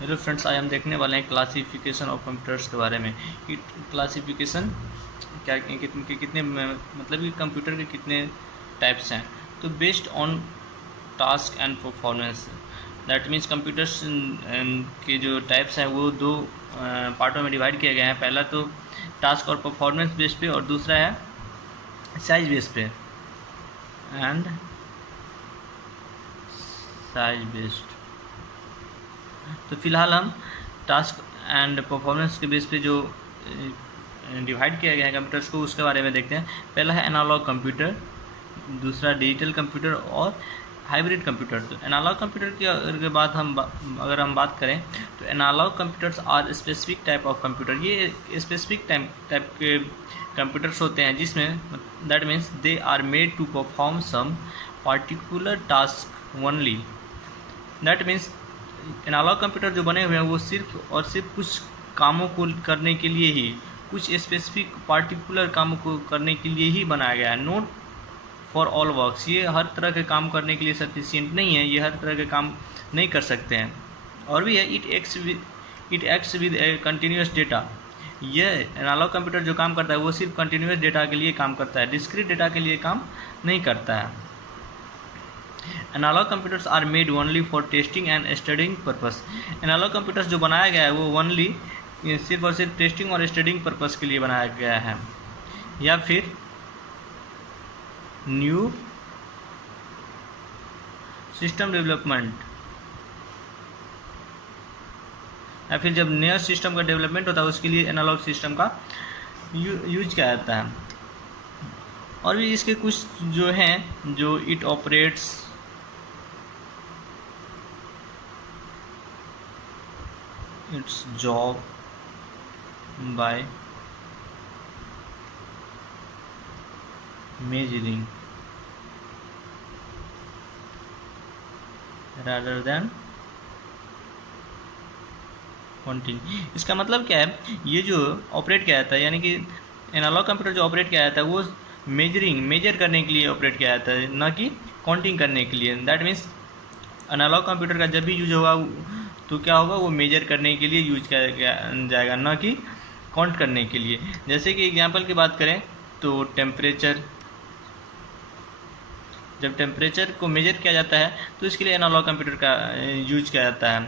Hello friends, आज हम देखने वाले हैं क्लासिफिकेशन ऑफ कंप्यूटर्स के बारे में कि क्लासिफिकेशन क्या कितने मतलब कि कंप्यूटर के कितने टाइप्स हैं। तो based on task and performance, that means computers के जो टाइप्स हैं वो दो पार्टों में डिवाइड किए गए हैं। पहला तो टास्क और परफॉर्मेंस बेस पे और दूसरा है साइज बेस पे एंड साइज बेस्ड। तो फिलहाल हम टास्क एंड परफॉर्मेंस के बेस पे जो डिवाइड किया गया है कंप्यूटर्स को उसके बारे में देखते हैं। पहला है एनालॉग कंप्यूटर, दूसरा डिजिटल कंप्यूटर और हाइब्रिड कंप्यूटर। तो एनालॉग कंप्यूटर के बाद अगर हम बात करें तो analog computers are specific type of computer. ये स्पेसिफिक टाइप के कंप्यूटर्स होते हैं जिसमें that means they are made to perform some particular task only. That means analog computer जो बने हुए हैं वो सिर्फ और सिर्फ कुछ कामों को करने के लिए ही, कुछ स्पेसिफिक पार्टिकुलर कामों को करने के लिए ही बनाया गया है, नोट फॉर ऑल वर्क्स। ये हर तरह के काम करने के लिए सफिशिएंट नहीं है, ये हर तरह के काम नहीं कर सकते हैं। और भी है it acts with a continuous data. यह एनालॉग कंप्यूटर जो काम करता है वो सिर्फ कंटिन्यूस डेटा के लिए काम करता है, डिस्क्रीट डेटा के लिए काम नहीं करता है। Analog computers are made only for testing and studying purpose. Analog computers जो बनाया गया है वो ओनली सिर्फ और सिर्फ टेस्टिंग और स्टडिंग पर्पस के लिए बनाया गया है। या फिर न्यू सिस्टम डेवलपमेंट, या फिर जब नया सिस्टम का डेवलपमेंट होता है उसके लिए एनालॉग सिस्टम का यूज किया जाता है। और भी इसके कुछ जो हैं जो it operates its job by measuring rather than counting। इसका मतलब क्या है, ये जो ऑपरेट किया जाता है यानी कि एनालॉग कंप्यूटर जो ऑपरेट किया जाता है वो मेजर करने के लिए ऑपरेट किया जाता है, ना कि काउंटिंग करने के लिए। दैट मीन्स एनालॉग कंप्यूटर का जब भी यूज होगा तो क्या होगा, वो मेजर करने के लिए यूज किया जाएगा, ना कि काउंट करने के लिए। जैसे कि एग्जांपल की बात करें तो टेम्परेचर, जब टेम्परेचर को मेजर किया जाता है तो इसके लिए एनालॉग कंप्यूटर का यूज किया जाता है।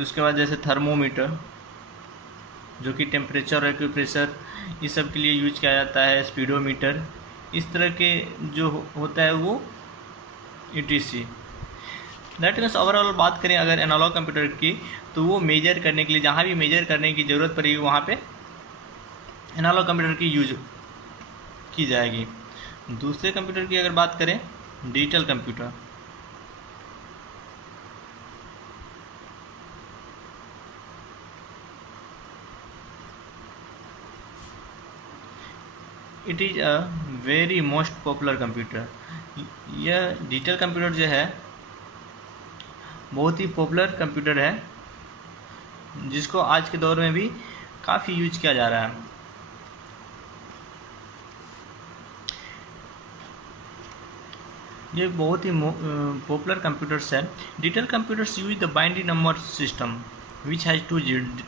उसके बाद जैसे थर्मोमीटर जो कि टेम्परेचर और एक्यूप्रेशर इस सब के लिए यूज किया जाता है, स्पीडोमीटर, इस तरह के जो होता है वो ETC। दैट मीन्स ओवरऑल बात करें अगर एनालॉग कंप्यूटर की तो वो मेजर करने के लिए, जहाँ भी मेजर करने की ज़रूरत पड़ेगी वहाँ पे एनालॉग कंप्यूटर की यूज की जाएगी। दूसरे कंप्यूटर की अगर बात करें digital computer, it is a very most popular computer. यह डिजिटल कंप्यूटर जो है बहुत ही पॉपुलर कंप्यूटर है जिसको आज के दौर में भी काफ़ी यूज किया जा रहा है। ये बहुत ही पॉपुलर कंप्यूटर्स है। Digital computers use the binary number system which has 2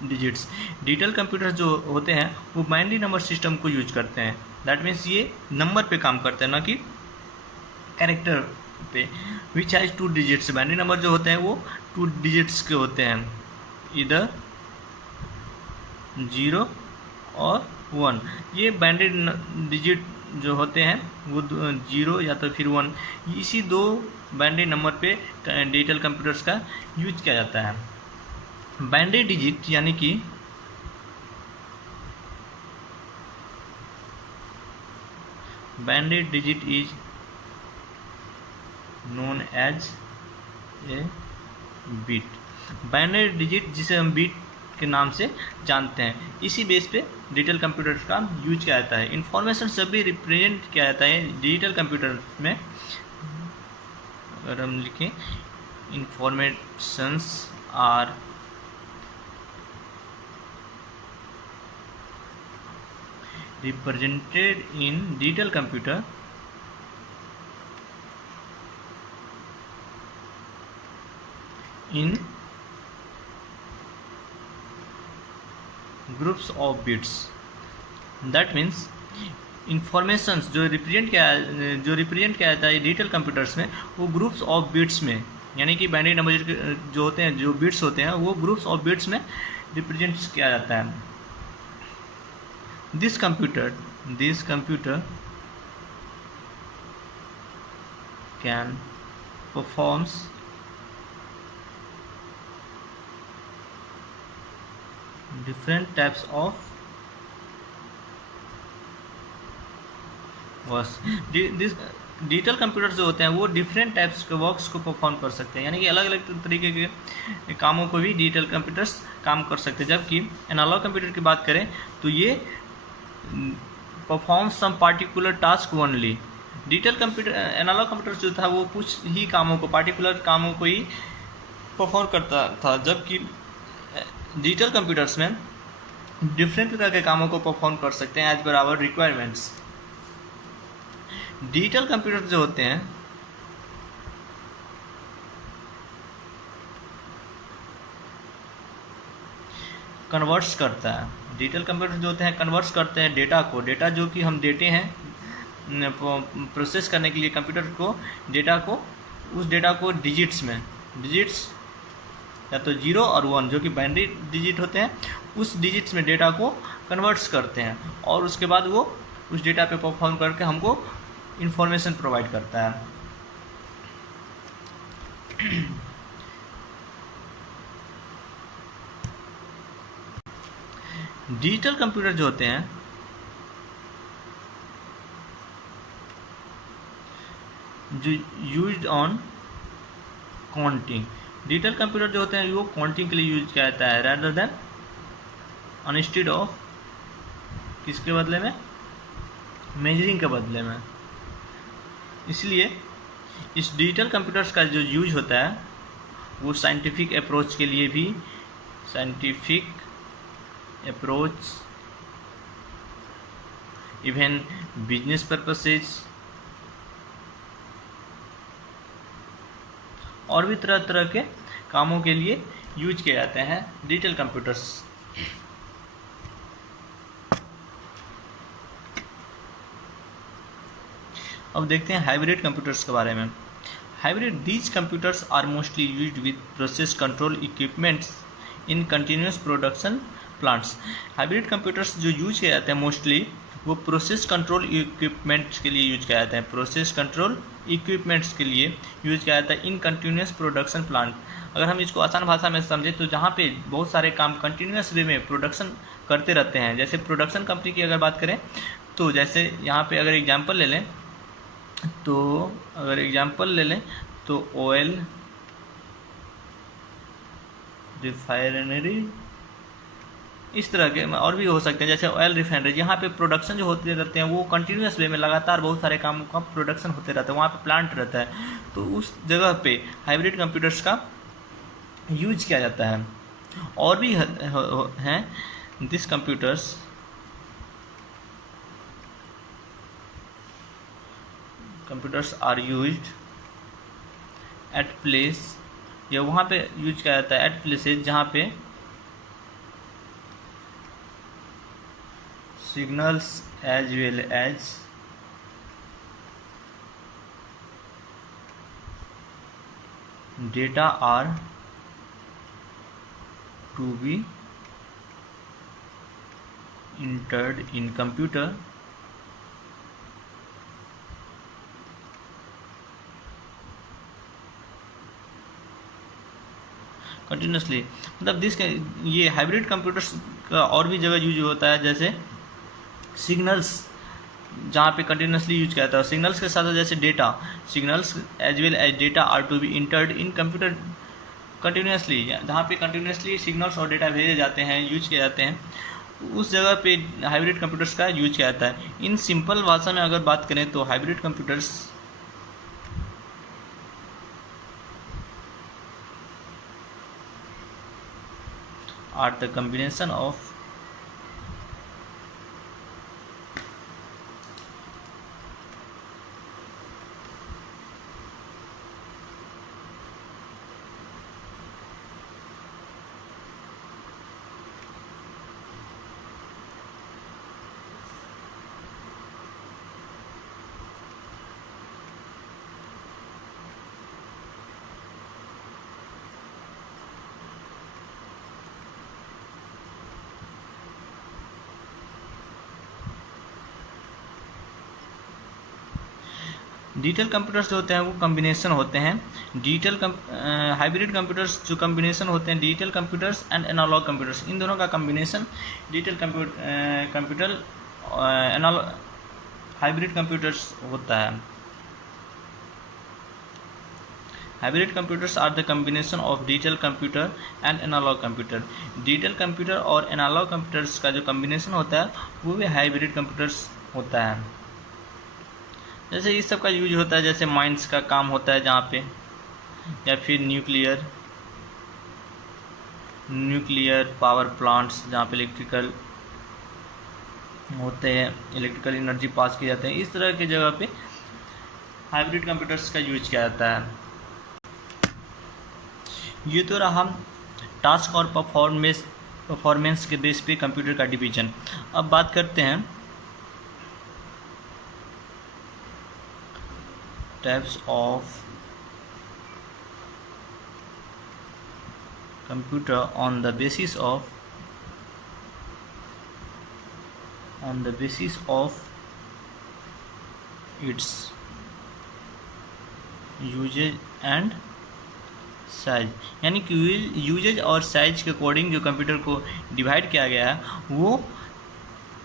digits. Digital computers जो होते हैं वो बाइनरी नंबर सिस्टम को यूज करते हैं। दैट मीन्स ये नंबर पे काम करते हैं, ना कि कैरेक्टर पे। Which has 2 digits, binary number जो होते हैं वो 2 डिजिट्स के होते हैं, इधर 0 और 1। ये बाइनरी डिजिट जो होते हैं वो 0 या तो फिर 1, इसी दो बाइनरी नंबर पे डिजिटल कंप्यूटर्स का यूज किया जाता है। बाइनरी डिजिट यानी कि binary digit is known as a bit. Binary digit जिसे हम बिट के नाम से जानते हैं, इसी बेस पे डिजिटल कंप्यूटर का यूज किया जाता है। इंफॉर्मेशन सब भी रिप्रेजेंट किया जाता है डिजिटल कंप्यूटर में। अगर हम लिखें informations are represented in digital computer in groups of bits. That means informations जो रिप्रेजेंट किया जाता है डिजिटल कंप्यूटर्स में, वो ग्रुप्स ऑफ बिट्स में, यानी कि बाइनरी नंबर जो होते हैं, जो बिट्स होते हैं, वो ग्रुप्स ऑफ बिट्स में रिप्रेजेंट किया जाता है। This computer can performs different types of works. Digital computers जो होते हैं वो डिफरेंट टाइप्स के वर्क्स को परफॉर्म कर सकते हैं, यानी कि अलग अलग तरीके के कामों को भी डिजिटल कंप्यूटर्स काम कर सकते हैं। जबकि एनालॉग कंप्यूटर की बात करें तो ये perform some particular task only. Digital computer analog computer जो था वो कुछ ही कामों को, पार्टिकुलर कामों को ही परफॉर्म करता था, जबकि डिजिटल कंप्यूटर्स में डिफरेंट प्रकार के कामों को परफॉर्म कर सकते हैं as per hour requirements. Digital computer जो होते हैं कन्वर्ट्स करता है, डिजिटल कंप्यूटर जो होते हैं कन्वर्ट्स करते हैं डेटा को, डेटा जो कि हम देते हैं प्रोसेस करने के लिए कंप्यूटर को, डेटा को, उस डेटा को डिजिट्स में, डिजिट्स या तो 0 और 1 जो कि बाइनरी डिजिट होते हैं, उस डिजिट्स में डेटा को कन्वर्ट्स करते हैं और उसके बाद वो उस डेटा पे परफॉर्म करके हमको इंफॉर्मेशन प्रोवाइड करता है। डिजिटल कंप्यूटर जो होते हैं जो used on counting, digital computer जो होते हैं वो काउंटिंग के लिए यूज किया जाता है रैदर देन इंस्टेड ऑफ किसके बदले में, मेजरिंग के बदले में। इसलिए इस डिजिटल कंप्यूटर्स का जो यूज होता है वो साइंटिफिक अप्रोच के लिए भी, scientific approach, even business purposes और भी तरह तरह के कामों के लिए यूज किए जाते हैं डिजिटल कंप्यूटर्स। अब देखते हैं हाइब्रिड कंप्यूटर्स के बारे में। Hybrid these computers are mostly used with process control equipments in continuous production plants. Hybrid computers जो यूज किए जाते हैं मोस्टली वो प्रोसेस कंट्रोल इक्विपमेंट्स के लिए यूज किया जाता है, प्रोसेस कंट्रोल इक्विपमेंट्स के लिए यूज किया जाता है इन कंटिन्यूस प्रोडक्शन प्लांट। अगर हम इसको आसान भाषा में समझें तो जहाँ पे बहुत सारे काम कंटिन्यूस वे में प्रोडक्शन करते रहते हैं, जैसे प्रोडक्शन कंपनी की अगर बात करें तो जैसे यहाँ पे अगर एग्जाम्पल ले लें तो ऑयल रिफाइनरी, इस तरह के और भी हो सकते हैं, जैसे ऑयल रिफाइनरी, यहाँ पे प्रोडक्शन जो होते रहते हैं वो कंटिन्यूस वे में लगातार बहुत सारे कामों का प्रोडक्शन होते रहता है, वहाँ पे प्लांट रहता है, तो उस जगह पे हाइब्रिड कंप्यूटर्स का यूज किया जाता है। और भी हैं this computers are used at place, या वहाँ पे यूज किया जाता है एट प्लेसेज जहाँ पे signals as well as data are to be entered in computer continuously. मतलब ये हाइब्रिड कंप्यूटर्स का और भी जगह यूज होता है, जैसे सिग्नल्स जहाँ पे कंटिन्यूसली यूज किया जाता है, सिग्नल्स के साथ जैसे data, signals as well as data are to be entered in computer continuously, जहाँ पे कंटिन्यूसली सिग्नल्स और डेटा भेजे जाते हैं, यूज किए जाते हैं, उस जगह पे हाइब्रिड कंप्यूटर्स का यूज किया जाता है। इन सिंपल भाषा में अगर बात करें तो hybrid computers are the combination of digital computers जो होते हैं वो कम्बिनेशन होते हैं हाइब्रिड कंप्यूटर्स जो कम्बिनेशन होते हैं digital computers and analog computers, इन दोनों का combination digital computer analog hybrid computers होता है। Hybrid computers are the combination of digital computer and analog computer. Digital computer और एनालॉग कंप्यूटर्स का जो कम्बिनेशन होता है वो भी हाइब्रिड कंप्यूटर्स होता है। जैसे इस सब का यूज होता है, जैसे माइंस का काम होता है जहाँ पे, या फिर न्यूक्लियर पावर प्लांट्स जहाँ पे इलेक्ट्रिकल होते हैं, इलेक्ट्रिकल एनर्जी पास की जाते हैं, इस तरह की जगह पे हाइब्रिड कंप्यूटर्स का यूज किया जाता है। ये तो रहा टास्क और परफॉर्मेंस के बेस पे कंप्यूटर का डिवीजन। अब बात करते हैं types of computer on the basis of its usages and size, यानी कि यूजेज और साइज के अकॉर्डिंग जो कंप्यूटर को डिवाइड किया गया है वो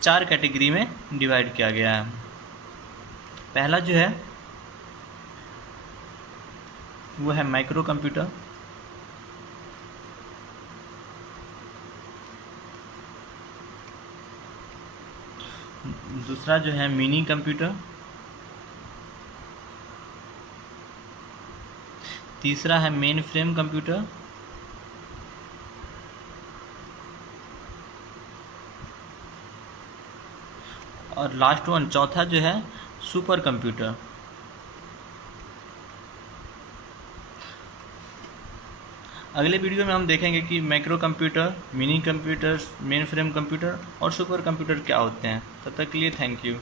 4 कैटेगरी में डिवाइड किया गया है। पहला जो है वो है माइक्रो कंप्यूटर, दूसरा जो है मिनी कंप्यूटर, तीसरा है मेन फ्रेम कंप्यूटर, और लास्ट वन चौथा जो है सुपर कंप्यूटर। अगले वीडियो में हम देखेंगे कि macro computer, mini computer, main frame computer और सुपर कंप्यूटर क्या होते हैं। तब तक के लिए थैंक यू।